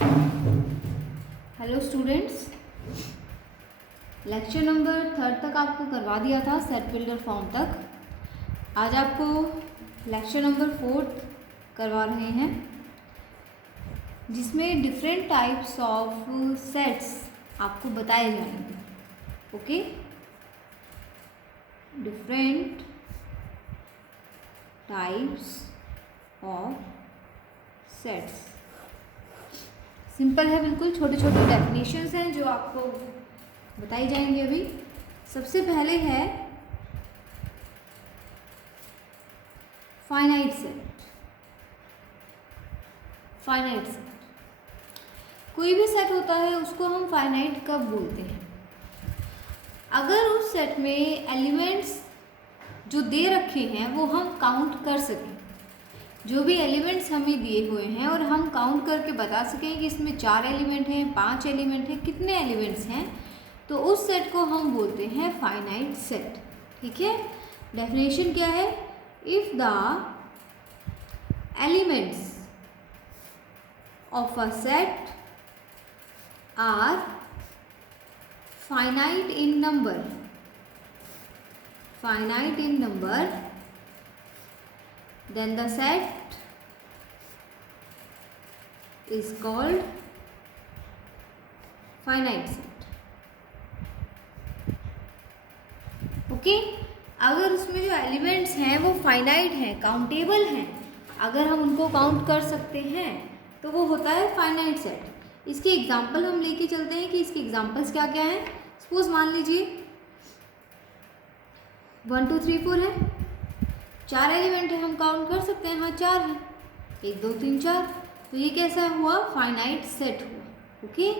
Hello students, lecture number 3 तक आपको करवा दिया था, सेट बिल्डर फॉर्म तक। आज आपको लेक्चर नंबर 4 करवा रहे हैं, जिसमें डिफरेंट टाइप्स ऑफ सेट्स आपको बताए जाएंगे। Okay, different types of sets. Simple है बिल्कुल, छोटे छोटे डेफिनेशंस हैं जो आपको बताई जाएंगी अभी। सबसे पहले है फाइनाइट सेट। फाइनाइट सेट कोई भी सेट होता है उसको हम फाइनाइट कब बोलते हैं? अगर उस सेट में एलिमेंट्स जो दे रखे हैं वो हम काउंट कर सकें। जो भी एलिमेंट्स हमें दिए हुए हैं और हम काउंट करके बता सकें कि इसमें 4 एलिमेंट हैं, 5 एलिमेंट हैं, कितने एलिमेंट्स हैं, तो उस सेट को हम बोलते हैं फाइनाइट सेट। ठीक है, डेफिनेशन क्या है? If the elements of a set are finite in number, then the set is called finite set. Okay, अगर उसमें जो एलिमेंट्स हैं वो फाइनाइट हैं, काउंटेबल हैं, अगर हम उनको काउंट कर सकते हैं तो वो होता है फाइनाइट सेट। इसके एग्जांपल हम लेके चलते हैं कि इसके एग्जांपल्स क्या क्या हैं। सपोज मान लीजिए 1 2 3 4 है, 4 एलिमेंट है, हम काउंट कर सकते हैं। हाँ, 4 है, 1 2 3 4, तो ये कैसा हुआ? फाइनाइट सेट हुआ। ओके,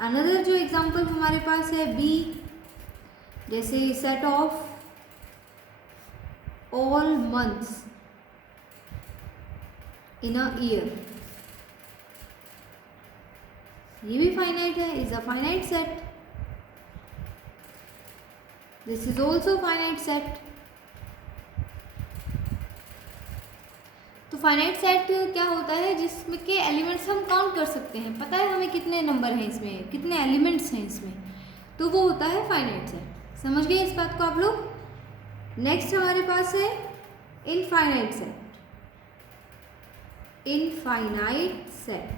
अनदर जो एग्जांपल हमारे पास है बी, जैसे set of all months in a year, ये भी फाइनाइट है, is a finite set. This is also finite set. तो फाइनाइट सेट क्या होता है? जिसमें के एलिमेंट्स हम काउंट कर सकते हैं, पता है हमें कितने नंबर हैं इसमें, कितने एलिमेंट्स हैं इसमें, तो वो होता है फाइनाइट सेट। समझ गए इस बात को आप लोग? नेक्स्ट हमारे पास है इनफाइनाइट सेट। इनफाइनाइट सेट,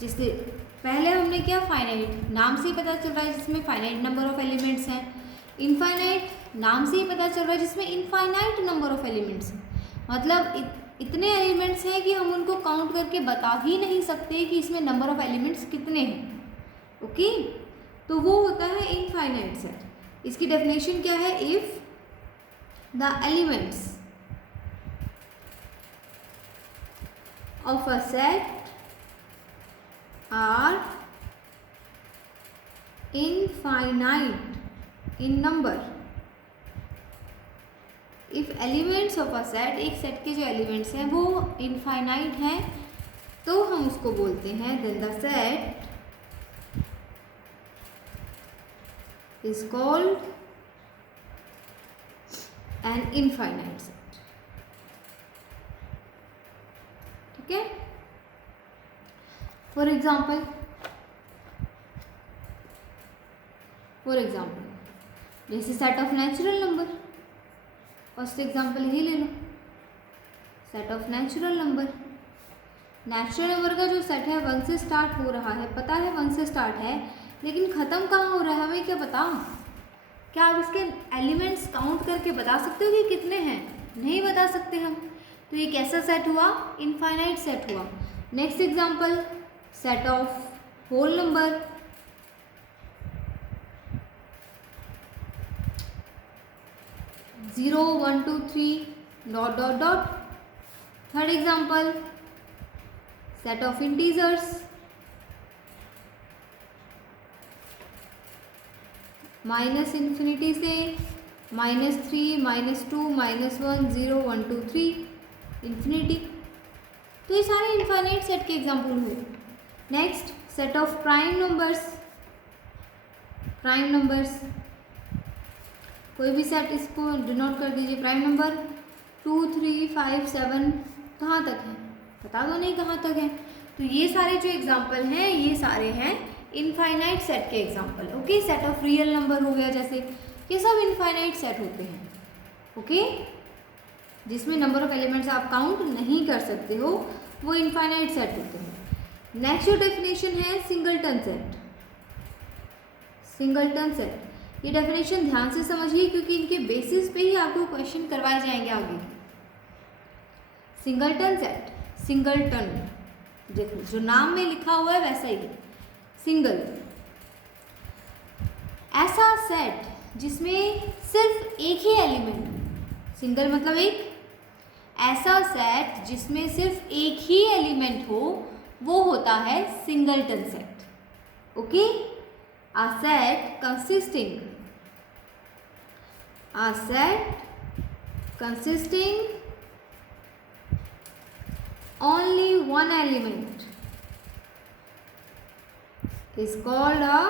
जिससे पहले हमने क्या, फाइनाइट नाम से ही पता चल रहा है जिसमें फाइनाइट नंबर ऑफ एलिमेंट्स हैं। इनफाइनाइट नाम से ही पता चल रहा है जिसमें इनफाइनाइट नंबर ऑफ एलिमेंट्स हैं, मतलब इतने एलिमेंट्स हैं कि हम उनको काउंट करके बता ही नहीं सकते कि इसमें नंबर ऑफ एलिमेंट्स कितने हैं। ओके, तो वो होता है इनफाइनाइट सेट। इसकी डेफिनेशन क्या है? If the elements of a set are infinite in number. if elements of a set, एक सेट के जो एलिमेंट्स हैं वो इनफाइनाइट हैं, तो हम उसको बोलते हैं then the set is called an infinite set. ठीक है, फॉर एग्जाम्पल जैसे set of natural number, first example यही ले लो, set of natural number. Natural number का जो सेट है 1 से स्टार्ट हो रहा है, पता है 1 से स्टार्ट है, लेकिन ख़त्म कहाँ हो रहा है हमें क्या पता? क्या आप इसके एलिमेंट्स काउंट करके बता सकते हो कि कितने हैं? नहीं बता सकते हम, तो ये कैसा सेट हुआ? इनफाइनाइट सेट हुआ। Next example, set of whole number, zero 1 2 3 dot dot dot. Third example, set of integers, minus infinity से -3 -2 -1 0 1 2 3 इन्फिनिटी। तो ये सारे इनफाइनाइट सेट के एग्जाम्पल हुए। Next, set of prime numbers. कोई भी सेट इसको डिनोट कर दीजिए। प्राइम नंबर 2 3 5 7 कहाँ तक है? बता दो नहीं कहाँ तक है। तो ये सारे जो एग्जाम्पल हैं ये सारे हैं इनफाइनाइट सेट के example. Okay, set of real number हो गया जैसे, ये सब इनफाइनाइट सेट होते हैं। ओके, जिसमें नंबर ऑफ एलिमेंट्स आप काउंट नहीं कर सकते हो वो इनफाइनाइट सेट होते हैं। नेक्स्ट जो डेफिनेशन है सिंगलटन सेट। सिंगलटन सेट, ये डेफिनेशन ध्यान से समझिए क्योंकि इनके बेसिस पे ही आपको क्वेश्चन करवाए जाएंगे आगे। सिंगलटन सेट, सिंगलटन देखो जो नाम में लिखा हुआ है वैसा ही है, सिंगल, ऐसा सेट जिसमें सिर्फ एक ही एलिमेंट, सिंगल मतलब एक, ऐसा सेट जिसमें सिर्फ एक ही एलिमेंट हो वो होता है singleton set. Okay, a set consisting only one element is called a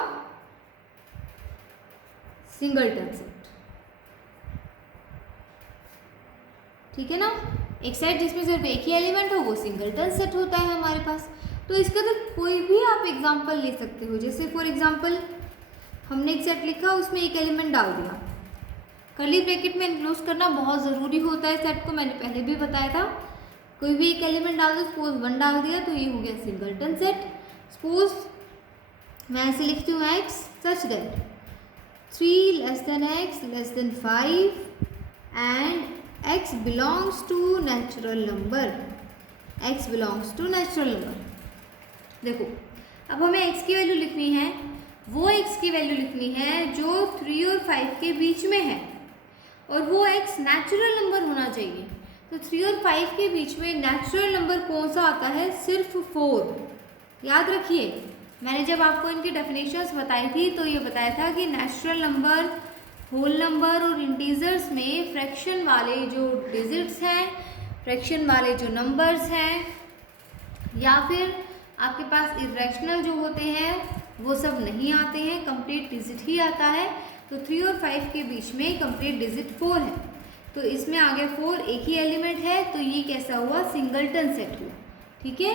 singleton set। ठीक है ना, एक सेट जिसमें सिर्फ एक ही एलिमेंट हो वो सिंगलटन सेट होता है हमारे पास। तो इसका तो कोई भी आप एग्जांपल ले सकते हो, जैसे फॉर एग्जांपल हमने एक सेट लिखा उसमें एक एलिमेंट डाल दिया, कर्ली ब्रैकेट में इनक्लोज करना बहुत ज़रूरी होता है सेट को, मैंने पहले भी बताया था। कोई भी एक एलिमेंट डाल दो, सपोज 1 डाल दिया तो ये हो गया सिंगलटन सेट। सपोज मैं ऐसे लिखती हूँ x such that 3 x x 5 and x belongs to natural number, x belongs to natural number. देखो अब हमें x की वैल्यू लिखनी है, वो x की वैल्यू लिखनी है जो 3 और 5 के बीच में है, और वो x नेचुरल नंबर होना चाहिए। तो 3 और 5 के बीच में नेचुरल नंबर कौन सा आता है, सिर्फ 4। याद रखिए मैंने जब आपको इनकी डेफिनेशंस बताई थी तो ये बताया था कि नेचुरल नंबर, होल नंबर और इंटीजर्स में फ्रैक्शन वाले जो डिजिट्स हैं, फ्रैक्शन वाले जो नंबर्स हैं, या फिर आपके पास इरेशनल जो होते हैं वो सब नहीं आते हैं, कंप्लीट डिजिट ही आता है। तो 3 और 5 के बीच में कंप्लीट डिजिट 4 है, तो इसमें आगे 4 एक ही एलिमेंट है, तो ये कैसा हुआ, सिंगलटन सेट हुआ। ठीक है,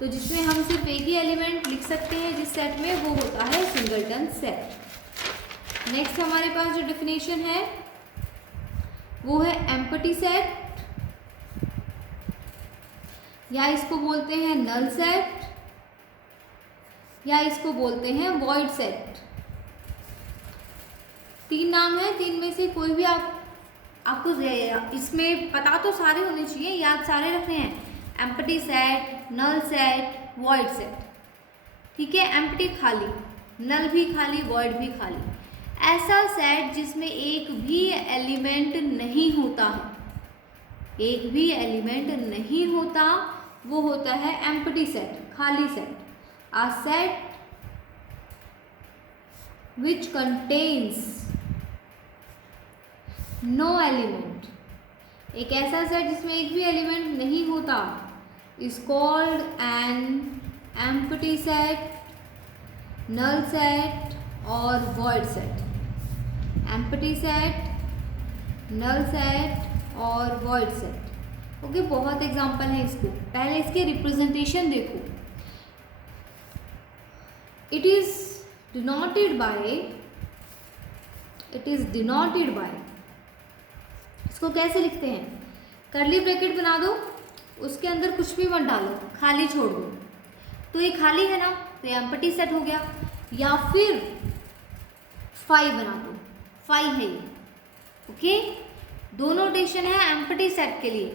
तो जिसमें हम सिर्फ एक ही एलिमेंट लिख सकते हैं जिस सेट में, वो होता है सिंगलटन सेट। नेक्स्ट हमारे पास जो डेफिनेशन है वो है एम्प्टी सेट, या इसको बोलते हैं नल सेट, या इसको बोलते हैं वॉइड सेट। 3 नाम है, 3 में से कोई भी आपको इसमें पता तो सारे होने चाहिए, याद सारे रखने हैं। Empty set, null set, void set. ठीक है, एम्प्टी खाली, नल भी खाली, वॉइड भी खाली। ऐसा सेट जिसमें एक भी एलिमेंट नहीं होता है, एक भी एलिमेंट नहीं होता, वो होता है एम्प्टी सेट, खाली set. A set which contains no element, एक ऐसा सेट जिसमें एक भी एलिमेंट नहीं होता, is called an empty set, null set और void set। empty set, null set और void set। ओके, बहुत एग्जाम्पल है इसको। पहले इसके रिप्रेजेंटेशन देखो, it is denoted by, इसको कैसे लिखते हैं, कर्ली ब्रैकेट बना दो, उसके अंदर कुछ भी मत डालो, खाली छोड़ दो, तो ये खाली है ना, तो ये एम्प्टी सेट हो गया। या फिर 5 बना दो, 5 है ये। ओके, दो नोटेशन है एम्प्टी सेट के लिए,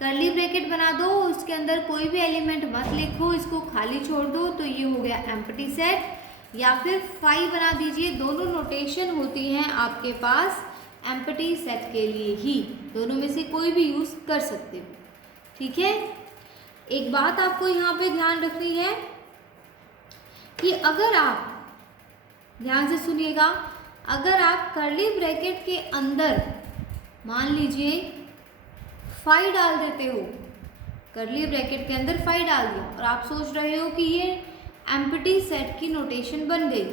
कर्ली ब्रैकेट बना दो, उसके अंदर कोई भी एलिमेंट मत लिखो, इसको खाली छोड़ दो, तो ये हो गया एम्प्टी सेट। या फिर 5 बना दीजिए, दोनों नोटेशन होती हैं आपके पास एम्प्टी सेट के लिए ही, दोनों में से कोई भी यूज़ कर सकते हो। ठीक है, एक बात आपको यहाँ पे ध्यान रखनी है कि अगर आप, ध्यान से सुनिएगा, अगर आप कर्ली ब्रैकेट के अंदर मान लीजिए 5 डाल देते हो, कर्ली ब्रैकेट के अंदर 5 डाल दिया और आप सोच रहे हो कि ये एम्प्टी सेट की नोटेशन बन गई,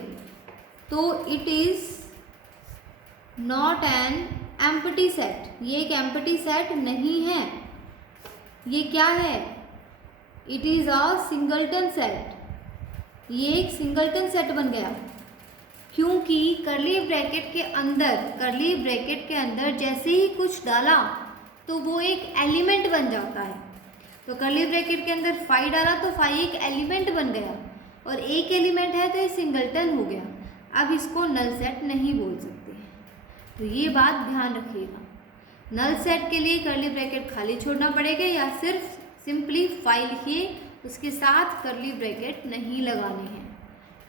तो it is not an empty set, ये एक एम्प्टी सेट नहीं है। ये क्या है, it is a singleton set, ये एक सिंगलटन सेट बन गया क्योंकि करली ब्रैकेट के अंदर जैसे ही कुछ डाला तो वो एक एलिमेंट बन जाता है। तो करली ब्रैकेट के अंदर 5 डाला तो 5 एक एलिमेंट बन गया और एक एलिमेंट है तो ये सिंगलटन हो गया। अब इसको नल सेट नहीं बोल सकते हैं, तो ये बात ध्यान रखिएगा। नल सेट के लिए करली ब्रैकेट खाली छोड़ना पड़ेगा या सिर्फ सिंपली 5 लिखिए, उसके साथ करली ब्रैकेट नहीं लगाने हैं।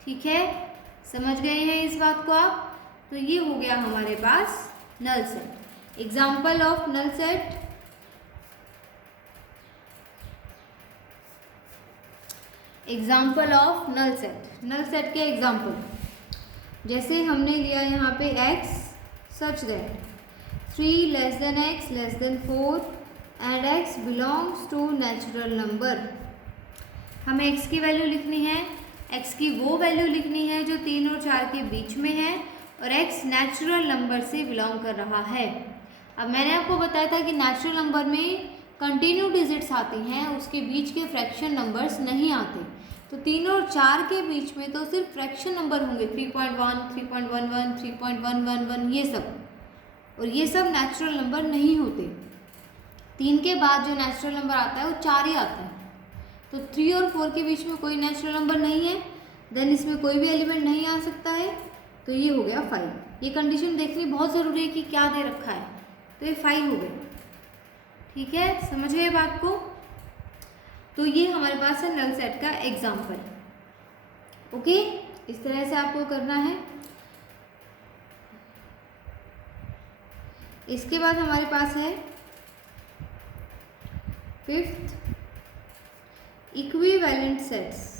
ठीक है, समझ गए हैं इस बात को आप? तो ये हो गया हमारे पास null set. Example of null set, example of null set. Null set के एग्जाम्पल, जैसे हमने लिया यहाँ पे x such that 3 less than x less than 4 and x belongs to natural number. हमें x की वैल्यू लिखनी है, x की वो वैल्यू लिखनी है जो 3 और 4 के बीच में है और x नेचुरल नंबर से बिलोंग कर रहा है। अब मैंने आपको बताया था कि नेचुरल नंबर में कंटिन्यू डिजिट्स आती हैं, उसके बीच के फ्रैक्शन नंबर्स नहीं आते। तो 3 और 4 के बीच में तो सिर्फ फ्रैक्शन नंबर होंगे, 3.1, 3.11, 3.111 ये सब, और ये सब नेचुरल नंबर नहीं होते। 3 के बाद जो नेचुरल नंबर आता है वो 4 ही आता है। तो 3 और 4 के बीच में कोई नेचुरल नंबर नहीं है, देन इसमें कोई भी एलिमेंट नहीं आ सकता है, तो ये हो गया 5। ये कंडीशन देखनी बहुत ज़रूरी है कि क्या दे रखा है, तो ये 5 हो गया। ठीक है, समझ गए बात को? तो ये हमारे पास है नल सेट का एग्जाम्पल। ओके, इस तरह से आपको करना है। इसके बाद हमारे पास है 5th equivalent sets.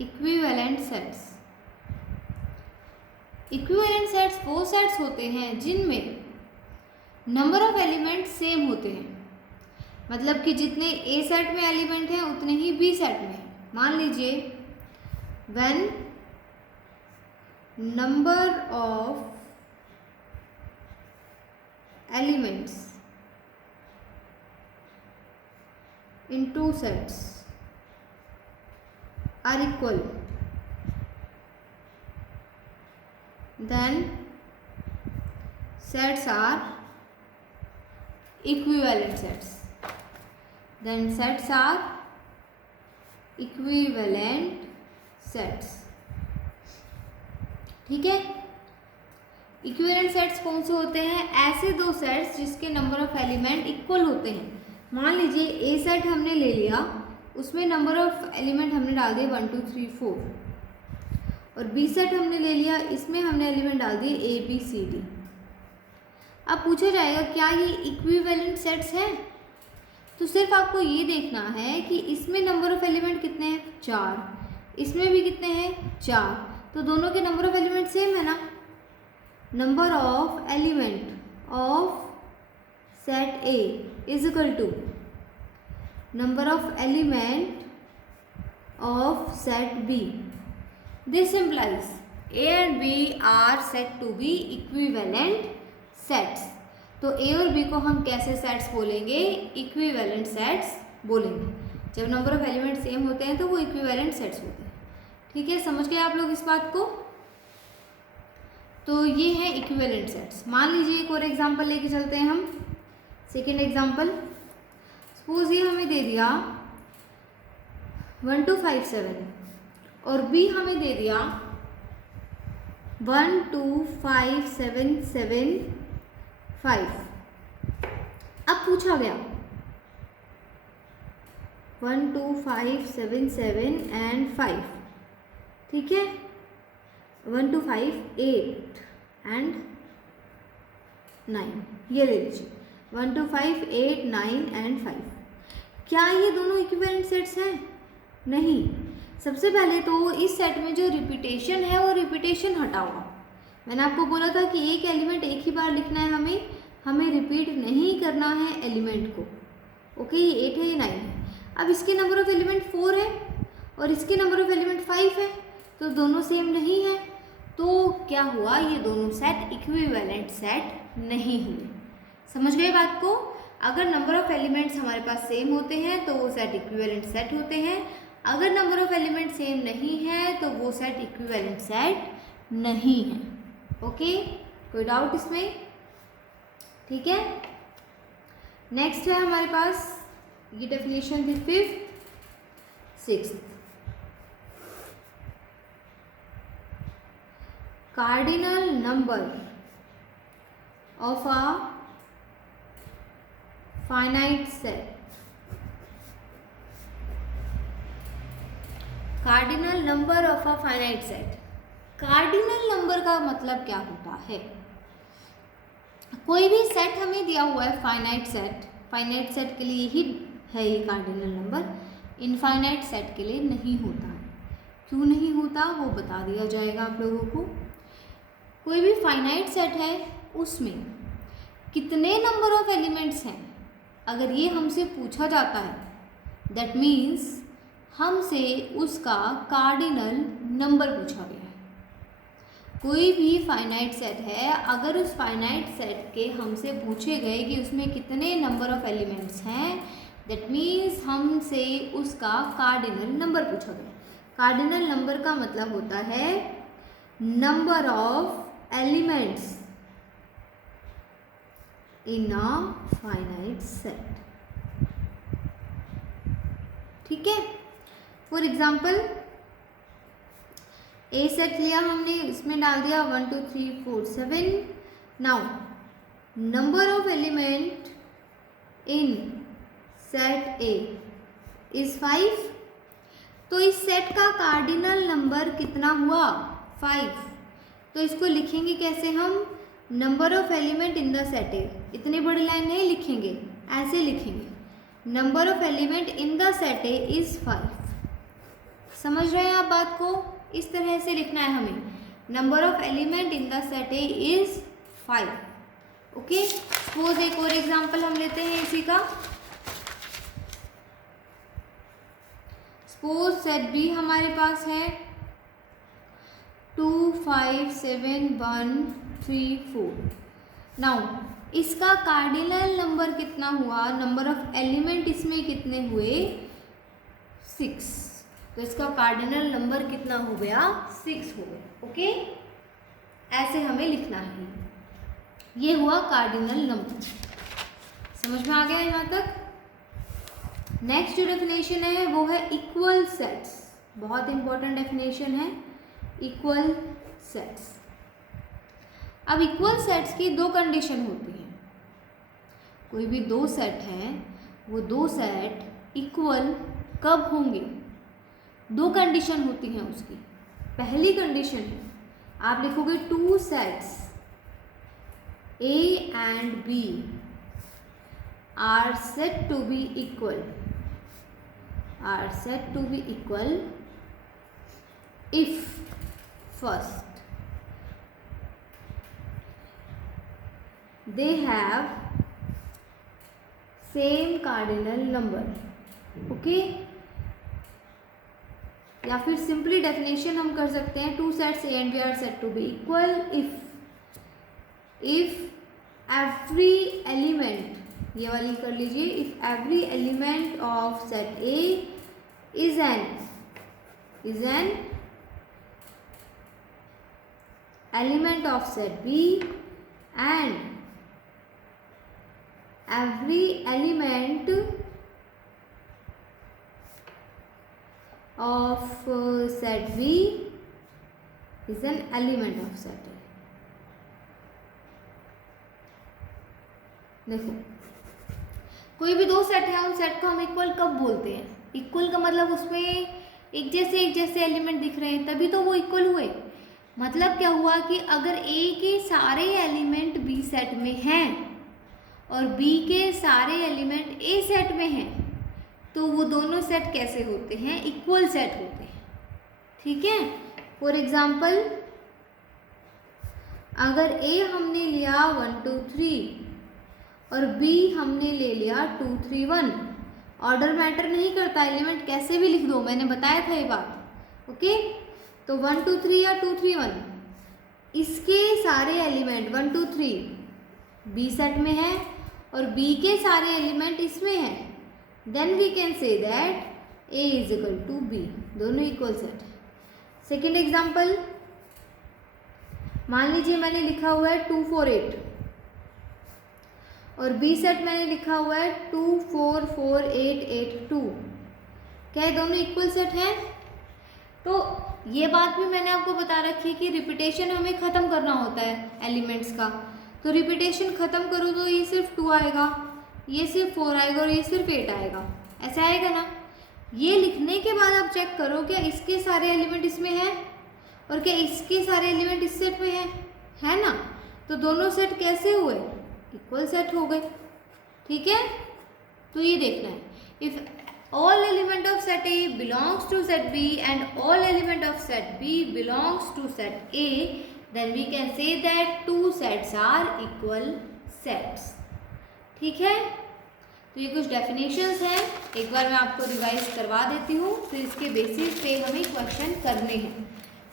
Equivalent sets, equivalent sets वो सेट्स होते हैं जिनमें नंबर ऑफ एलिमेंट सेम होते हैं, मतलब कि जितने ए सेट में एलिमेंट हैं उतने ही बी सेट में। मान लीजिए when number of elements in two sets are equal, then sets are equivalent sets. Then sets are equivalent sets. ठीक है, इक्विवेलेंट सेट्स कौन से होते हैं? ऐसे दो सेट्स जिसके नंबर ऑफ एलिमेंट इक्वल होते हैं। मान लीजिए ए सेट हमने ले लिया, उसमें नंबर ऑफ एलिमेंट हमने डाल दिए 1 2 3 4, और बी सेट हमने ले लिया, इसमें हमने एलिमेंट डाल दिए ए बी सी डी। अब पूछा जाएगा क्या ये इक्विवेलेंट सेट्स हैं? तो सिर्फ आपको ये देखना है कि इसमें नंबर ऑफ एलिमेंट कितने हैं? 4, इसमें भी कितने हैं? 4, तो दोनों के नंबर ऑफ एलिमेंट सेम है ना। Number of element of set A is equal to number of element of set B. This implies A and B are said to be equivalent sets. तो A और B को हम कैसे sets बोलेंगे? Equivalent sets बोलेंगे। जब number of element same होते हैं तो वो इक्विवेलेंट सेट्स होते हैं। ठीक है, समझ गए आप लोग इस बात को? तो ये है इक्विवेलेंट सेट्स। मान लीजिए एक और एग्जांपल लेके चलते हैं हम। सेकेंड एग्जांपल, सपोज ये हमें दे दिया 1 2 5 7 और B हमें दे दिया 1 2 5 7 7 5। अब पूछा गया 1 2 5 7 7 एंड 5, ठीक है, 1 2 5 8 एंड 9, ये ले लीजिए 1 2 5 8 9 एंड 5। क्या ये दोनों इक्विवेलेंट सेट्स हैं? नहीं। सबसे पहले तो इस सेट में जो रिपीटेशन है वो रिपीटेशन हटाओ। मैंने आपको बोला था कि एक एलिमेंट एक ही बार लिखना है, हमें रिपीट नहीं करना है एलिमेंट को। ओके, ये 8 है, ये 9 है। अब इसके नंबर ऑफ एलिमेंट 4 है और इसके नंबर ऑफ एलिमेंट 5 है, तो दोनों सेम नहीं है, तो क्या हुआ, ये दोनों सेट इक्विवेलेंट सेट नहीं हुए। समझ गए बात को? अगर नंबर ऑफ एलिमेंट्स हमारे पास सेम होते हैं तो वो सेट इक्विवेलेंट सेट होते हैं, अगर नंबर ऑफ एलिमेंट सेम नहीं है तो वो सेट इक्विवेलेंट सेट नहीं है। ओके, कोई डाउट इसमें? ठीक है, नेक्स्ट है हमारे पास, ये डेफिनेशन थी 5th 6th। Cardinal number of a finite set. Cardinal number of a finite set. Cardinal number का मतलब क्या होता है? कोई भी सेट हमें दिया हुआ है, फाइनाइट सेट के लिए ही है ये कार्डिनल नंबर, इनफाइनाइट सेट के लिए नहीं होता है। क्यों नहीं होता वो बता दिया जाएगा आप लोगों को। कोई भी फाइनाइट सेट है, उसमें कितने नंबर ऑफ एलिमेंट्स हैं, अगर ये हमसे पूछा जाता है, दैट मीन्स हमसे उसका कार्डिनल नंबर पूछा गया है। कोई भी फाइनाइट सेट है, अगर उस फाइनाइट सेट के हमसे पूछे गए कि उसमें कितने नंबर ऑफ एलिमेंट्स हैं, दैट मीन्स हमसे उसका कार्डिनल नंबर पूछा गया। कार्डिनल नंबर का मतलब होता है number of elements in a finite set. ठीक है, फॉर एग्जाम्पल ए सेट लिया हमने, इसमें डाल दिया 1 2 3 4 7। Now number of element in set A is 5। तो इस सेट का कार्डिनल नंबर कितना हुआ? 5। तो इसको लिखेंगे कैसे हम? Number of element in the set ए। इतनी बड़ी लाइन नहीं लिखेंगे, ऐसे लिखेंगे, number of element in the set A is 5। समझ रहे हैं आप बात को? इस तरह से लिखना है हमें, number of element in the set A is 5। Okay, suppose एक और एग्जांपल हम लेते हैं इसी का। सपोज सेट बी हमारे पास है 2 5 7 1 3 4। नाउ इसका कार्डिनल नंबर कितना हुआ? नंबर ऑफ एलिमेंट इसमें कितने हुए? 6। तो इसका कार्डिनल नंबर कितना हो गया? 6 हो गया। ओके, ऐसे हमें लिखना है। ये हुआ कार्डिनल नंबर। समझ में आ गया यहाँ तक? नेक्स्ट जो डेफिनेशन है वो है इक्वल सेट्स। बहुत इंपॉर्टेंट डेफिनेशन है इक्वल सेट्स। अब इक्वल सेट्स की दो कंडीशन होती हैं। कोई भी दो सेट हैं, वो दो सेट इक्वल कब होंगे? दो कंडीशन होती हैं उसकी। पहली कंडीशन है, आप लिखोगे 2 sets A and B are said to be equal, are said to be equal if first they have same cardinal number। Okay, या फिर सिंपली डेफिनेशन हम कर सकते हैं, 2 sets A and B are said to be equal if every element, ये वाली कर लीजिए, if every element of set A is an element of set B and every element of set B is an element of set A। देखो, कोई भी दो set है, उन सेट को हम इक्वल कब बोलते हैं? इक्वल का मतलब उसमें एक जैसे एलिमेंट दिख रहे हैं, तभी तो वो इक्वल हुए। मतलब क्या हुआ कि अगर A के सारे एलिमेंट B सेट में हैं और B के सारे एलिमेंट A सेट में हैं, तो वो दोनों सेट कैसे होते हैं? इक्वल सेट होते हैं। ठीक है, फॉर एग्जाम्पल अगर A हमने लिया 1 2 3 और B हमने ले लिया 2 3 1, ऑर्डर मैटर नहीं करता, एलिमेंट कैसे भी लिख दो, मैंने बताया था ये बात। ओके, तो 1 2 3 या 2 3 1, इसके सारे एलिमेंट 1 2 3 बी सेट में है और बी के सारे एलिमेंट इसमें है, then we can say that A is equal to B, दोनों इक्वल सेट है। सेकेंड एग्जाम्पल, मान लीजिए मैंने लिखा हुआ है 2 4 8 और बी सेट मैंने लिखा हुआ है 2 4 4 8 8 2। क्या ये दोनों इक्वल सेट हैं? तो ये बात भी मैंने आपको बता रखी है कि रिपीटेशन हमें ख़त्म करना होता है एलिमेंट्स का। तो रिपीटेशन ख़त्म करो तो ये सिर्फ 2 आएगा, ये सिर्फ 4 आएगा और ये सिर्फ 8 आएगा, ऐसा आएगा ना। ये लिखने के बाद आप चेक करो क्या इसके सारे एलिमेंट इसमें हैं और क्या इसके सारे एलिमेंट इस सेट में है ना। तो दोनों सेट कैसे हुए? इक्वल सेट हो गए, ठीक है। तो ये देखना है, if all element of set A belongs to set B and all element of set B belongs to set A, then we can say that two sets are equal sets, ठीक है। तो ये कुछ डेफिनेशंस हैं, एक बार मैं आपको revise करवा देती हूँ, फिर इसके बेसिस पे हमें क्वेश्चन करने हैं।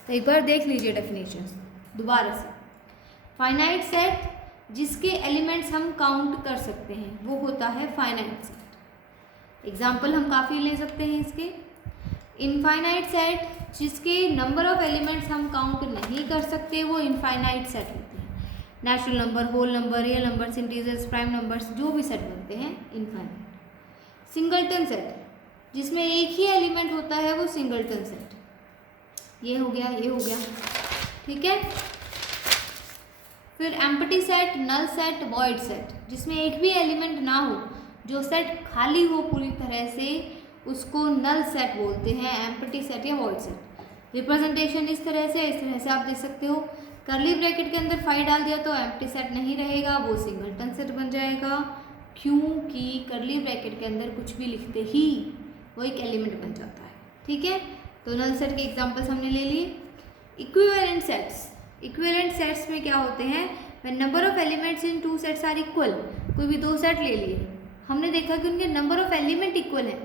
तो एक बार देख लीजिए डेफिनेशंस दोबारा से। फाइनाइट सेट जिसके एलिमेंट्स हम काउंट कर सकते हैं वो होता है फाइनाइट सेट। एग्जाम्पल हम काफ़ी ले सकते हैं इसके। इनफाइनाइट सेट जिसके नंबर ऑफ एलिमेंट्स हम काउंट नहीं कर सकते वो इनफाइनाइट सेट होते हैं। Natural number, whole number, real numbers, integers, prime numbers, जो भी सेट बनते हैं इनफाइनाइट। सिंगलटन सेट जिसमें एक ही एलिमेंट होता है वो सिंगलटन सेट। ये हो गया, ये हो गया, ठीक है। फिर empty set, null set, void set जिसमें एक भी एलिमेंट ना हो, जो सेट खाली हो पूरी तरह से, उसको नल सेट बोलते हैं, एम्प्टी सेट या वॉइड सेट। रिप्रेजेंटेशन इस तरह से आप देख सकते हो। करली ब्रैकेट के अंदर 5 डाल दिया तो एम्प्टी सेट नहीं रहेगा, वो सिंगलटन सेट बन जाएगा, क्योंकि करली ब्रैकेट के अंदर कुछ भी लिखते ही वो एक एलिमेंट बन जाता है, ठीक है। तो नल सेट के एग्जाम्पल्स हमने ले लिए। इक्विवेलेंट सेट्स, इक्विवेलेंट सेट्स में क्या होते हैं? When number of elements in 2 sets are equal. कोई भी 2 सेट ले लिए, हमने देखा कि उनके नंबर ऑफ एलिमेंट इक्वल है।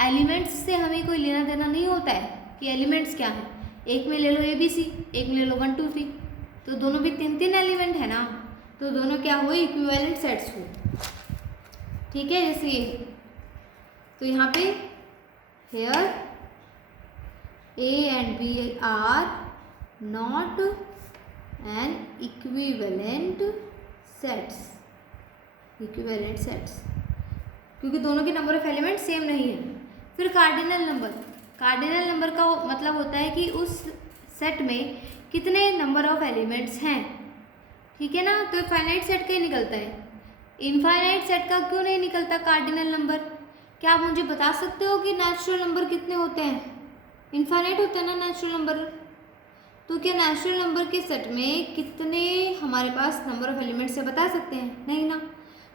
एलिमेंट्स से हमें कोई लेना देना नहीं होता है कि एलिमेंट्स क्या हैं। एक में ले लो ABC, एक में ले लो 1 2 3, तो दोनों भी 3 एलिमेंट है ना, तो दोनों क्या हुए? इक्विवेलेंट सेट्स हुए, ठीक है। जैसे ये, तो यहाँ पे here A and B are not an equivalent sets, equivalent sets क्योंकि दोनों के नंबर ऑफ एलिमेंट सेम नहीं है। फिर कार्डिनल नंबर, कार्डिनल नंबर का मतलब होता है कि उस सेट में कितने नंबर ऑफ एलिमेंट्स हैं, ठीक है ना। तो फाइनाइट सेट का ही निकलता है, इनफाइनाइट सेट का क्यों नहीं निकलता कार्डिनल नंबर? क्या आप मुझे बता सकते हो कि नेचुरल नंबर कितने होते हैं? इनफाइनाइट होता है ना नेचुरल नंबर। तो क्या नेचुरल नंबर के सेट में कितने हमारे पास नंबर ऑफ एलिमेंट्स है बता सकते हैं? नहीं ना।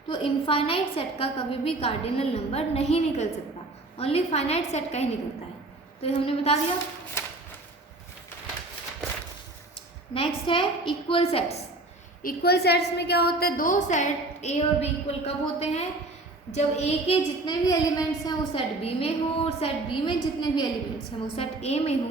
तो इनफाइनाइट सेट का कभी भी कार्डिनल नंबर नहीं निकल सकता, ओनली फाइनाइट सेट का ही निकलता है। तो ये हमने बता दिया। नेक्स्ट है इक्वल सेट्स। इक्वल सेट्स में क्या होता है? 2 सेट A और B इक्वल कब होते हैं? जब A के जितने भी एलिमेंट्स हैं वो सेट B में हो और सेट B में जितने भी एलिमेंट्स हैं वो सेट A में हो,